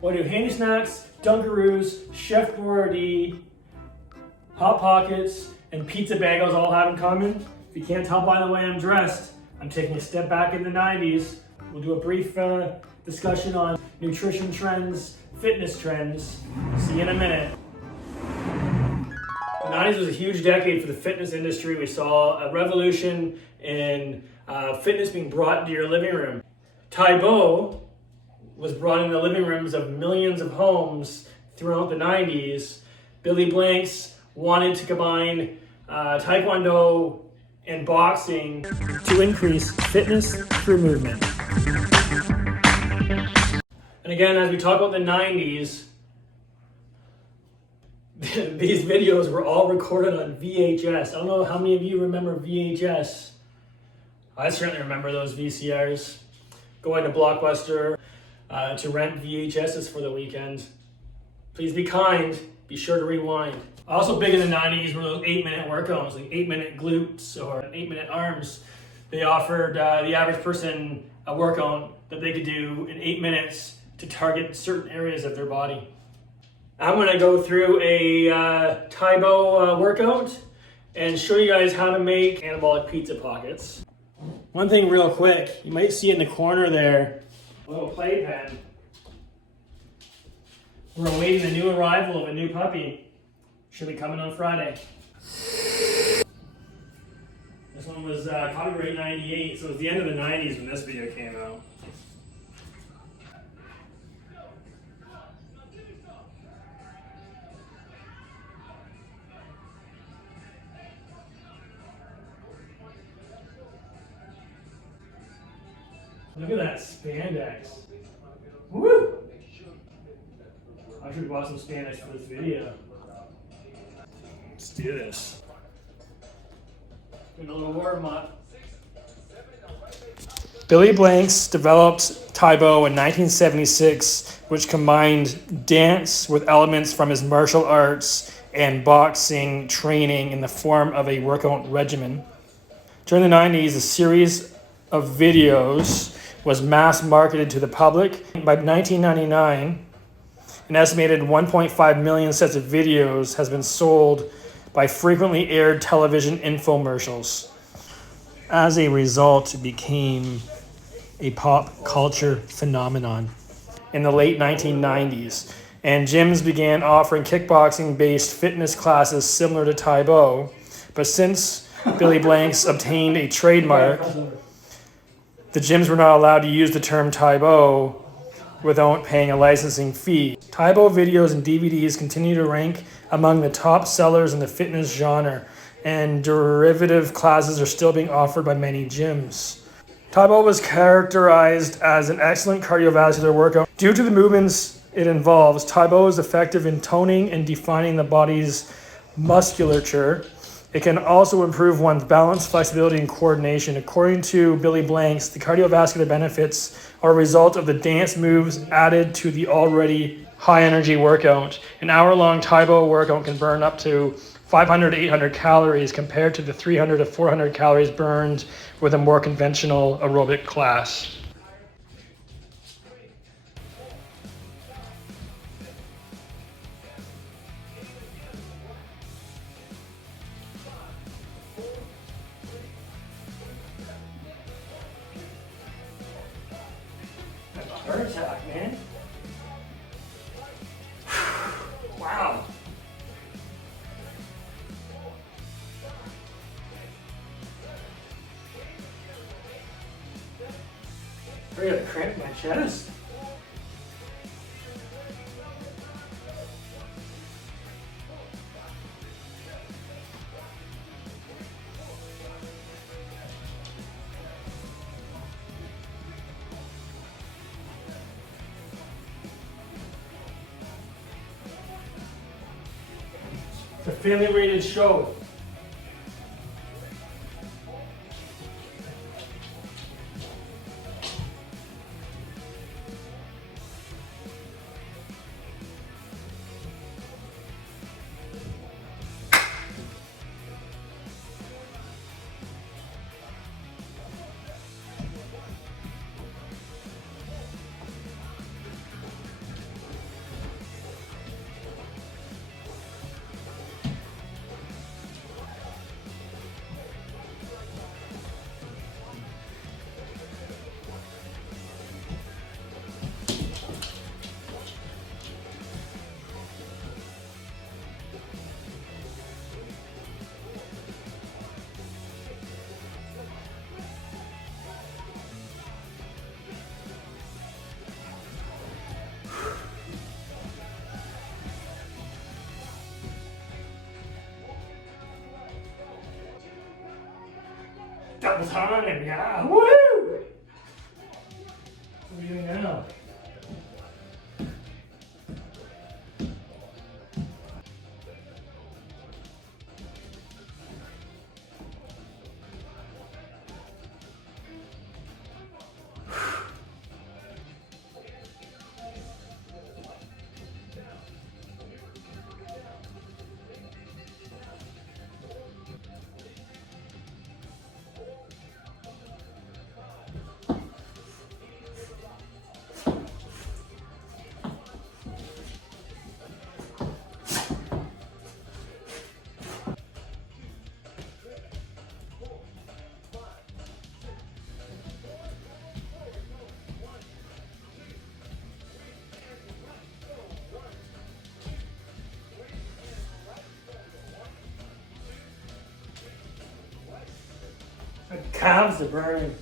What do Handy Snacks, Dunkaroos, Chef Boyardee, Hot Pockets, and Pizza Bagels all have in common? If you can't tell by the way I'm dressed, I'm taking a step back in the 90s. We'll do a brief discussion on nutrition trends, fitness trends. See you in a minute. The 90s was a huge decade for the fitness industry. We saw a revolution in fitness being brought into your living room. Tae Bo was brought in the living rooms of millions of homes throughout the 90s. Billy Blanks wanted to combine Taekwondo and boxing to increase fitness through movement. And again, as we talk about the 90s, these videos were all recorded on VHS. I don't know how many of you remember VHS. I certainly remember those VCRs. Going to Blockbuster to rent VHSs for the weekend. Please be kind. Be sure to rewind. Also big in the 90s were those 8-minute workouts, like 8-minute glutes or 8-minute arms. They offered the average person a workout that they could do in 8 minutes to target certain areas of their body. I'm going to go through a Tae Bo workout and show you guys how to make anabolic pizza pockets. One thing real quick, you might see in the corner there, a little playpen. We're awaiting the new arrival of a new puppy. Should be coming on Friday. This one was copyright 98, so it was the end of the 90s when this video came out. Look at that spandex. Woo! I should bought some spandex for this video. Let's do this. Doing a little warm up. Billy Blanks developed Tae Bo in 1976, which combined dance with elements from his martial arts and boxing training in the form of a workout regimen. During the 90s, a series of videos was mass marketed to the public. By 1999, an estimated 1.5 million sets of videos has been sold by frequently aired television infomercials. As a result, it became a pop culture phenomenon in the late 1990s, and gyms began offering kickboxing-based fitness classes similar to Tae Bo. But since Billy Blanks obtained a trademark, the gyms were not allowed to use the term Tae Bo without paying a licensing fee. Tae Bo videos and DVDs continue to rank among the top sellers in the fitness genre, and derivative classes are still being offered by many gyms. Tae Bo was characterized as an excellent cardiovascular workout. Due to the movements it involves, Tae Bo is effective in toning and defining the body's musculature. It can also improve one's balance, flexibility, and coordination. According to Billy Blanks, the cardiovascular benefits are a result of the dance moves added to the already high-energy workout. An hour-long Tae Bo workout can burn up to 500 to 800 calories compared to the 300 to 400 calories burned with a more conventional aerobic class. Heart attack, man. Wow. I got a cramp in my chest. It's a family-rated show. Double time, yeah, woo! What are you doing now? My calves are burning.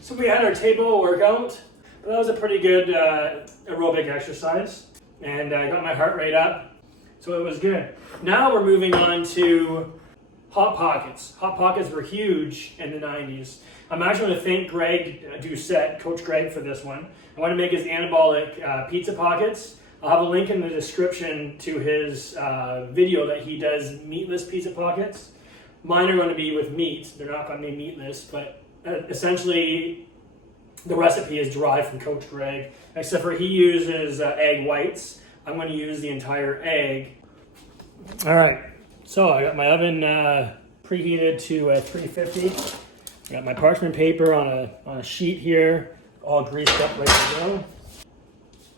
So we had our Tae Bo workout, but that was a pretty good aerobic exercise, and I got my heart rate up, so it was good. Now we're moving on to Hot Pockets. Hot Pockets were huge in the 90s. I'm actually going to thank Greg Doucette, Coach Greg, for this one. I want to make his Anabolic pizza pockets. I'll have a link in the description to his video that he does meatless pizza pockets. Mine are going to be with meat. They're not going to be meatless, but essentially the recipe is derived from Coach Greg, except for he uses egg whites. I'm going to use the entire egg. All right, so I got my oven preheated to 350. I got my parchment paper on a sheet here, all greased up, ready to go.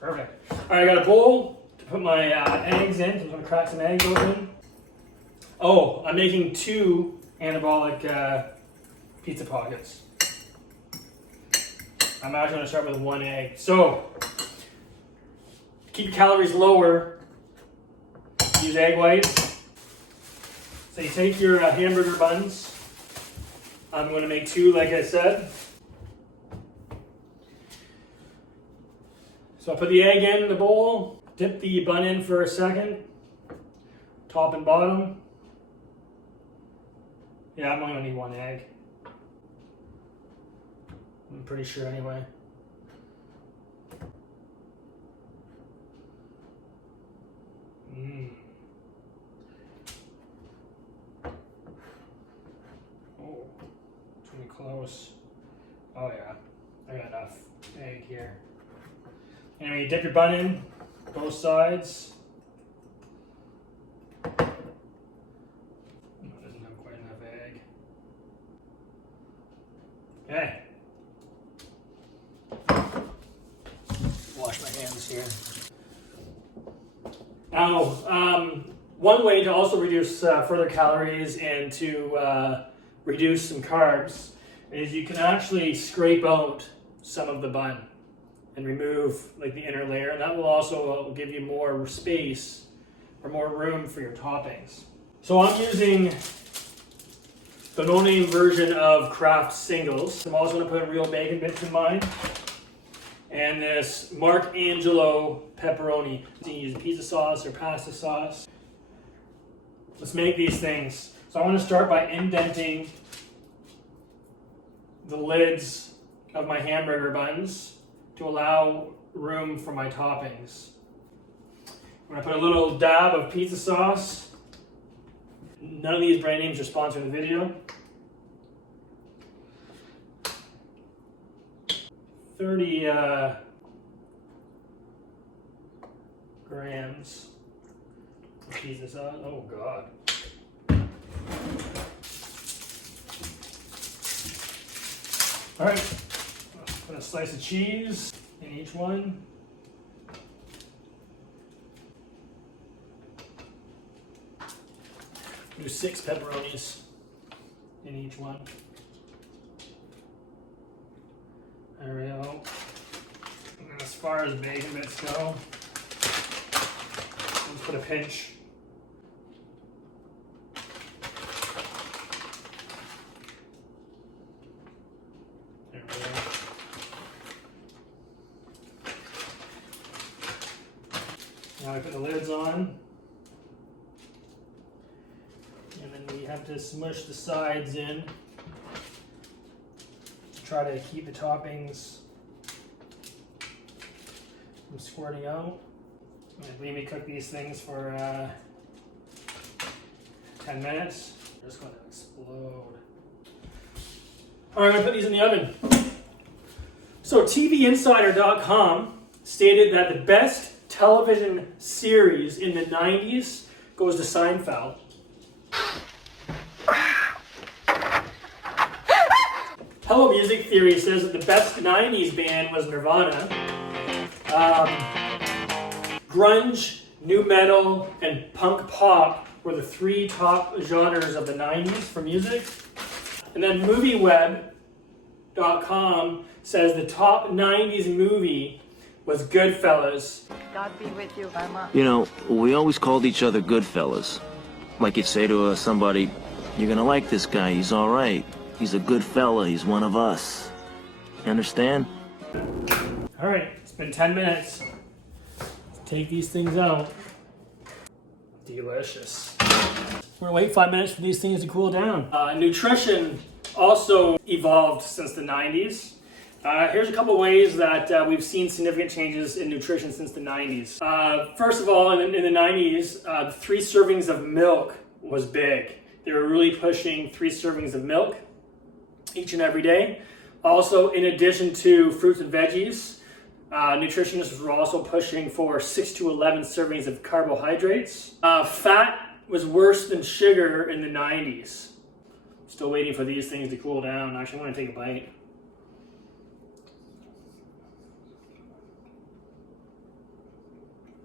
Perfect. All right, I got a bowl to put my eggs in. I'm going to crack some eggs open. Oh, I'm making 2 Anabolic pizza pockets. I'm actually going to start with 1 egg. So, to keep your calories lower, use egg whites. So you take your hamburger buns. I'm going to make 2, like I said. So I put the egg in the bowl, dip the bun in for a second, top and bottom. Yeah, I'm only going to need 1 egg. I'm pretty sure anyway. Oh, too close. Oh yeah, I got enough egg here. Anyway, you dip your bun in, both sides. Doesn't have quite enough egg. Okay. Wash my hands here. Now, one way to also reduce further calories and to reduce some carbs is you can actually scrape out some of the bun and remove like the inner layer, and that will also give you more space or more room for your toppings. So I'm using the no-name version of Kraft Singles. I'm also going to put real bacon bits in mine. And this Mark Angelo pepperoni. You can use pizza sauce or pasta sauce. Let's make these things. So I want to start by indenting the lids of my hamburger buns to allow room for my toppings. I'm going to put a little dab of pizza sauce. None of these brand names are sponsored in the video. 30 grams of pizza sauce. Oh God. All right, put a slice of cheese, and each one. Do 6 pepperonis in each one. There we go. And as far as bacon bits go, let's put a pinch. There we go. Now I put the lids on. And then we have to smush the sides in to try to keep the toppings from squirting out. And we may cook these things for 10 minutes. They're just going to explode. All right, I'm going to put these in the oven. So TVinsider.com stated that the best television series in the 90s goes to Seinfeld. Hello Music Theory says that the best 90s band was Nirvana. Grunge, nu metal, and punk pop were the 3 top genres of the 90s for music. And then MovieWeb.com says the top 90s movie was Goodfellas. God be with you, Mama. You know, we always called each other good fellas. Like you'd say to somebody, you're gonna like this guy, he's all right. He's a good fella, he's one of us. You understand? All right, it's been 10 minutes. Let's take these things out. Delicious. We're gonna wait 5 minutes for these things to cool down. Nutrition also evolved since the 90s. Here's a couple ways that we've seen significant changes in nutrition since the 90s. First of all, in the 90s, 3 servings of milk was big. They were really pushing 3 servings of milk each and every day. Also, in addition to fruits and veggies, nutritionists were also pushing for 6 to 11 servings of carbohydrates. Fat was worse than sugar in the 90s. Still waiting for these things to cool down. Actually, I want to take a bite.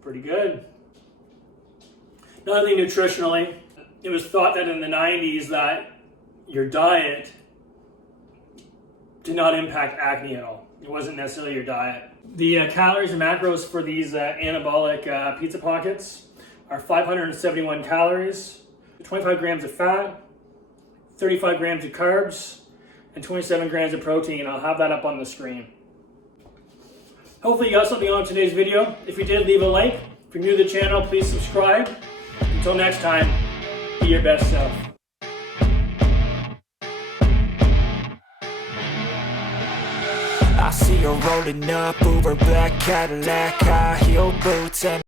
Pretty good. Another thing nutritionally, it was thought that in the 90s that your diet did not impact acne at all. It wasn't necessarily your diet. The calories and macros for these anabolic pizza pockets are 571 calories, 25 grams of fat, 35 grams of carbs, and 27 grams of protein. I'll have that up on the screen. Hopefully you got something out of today's video. If you did, leave a like. If you're new to the channel, please subscribe. Until next time, be your best self. I see her rolling up, Uber black Cadillac, high heel boots and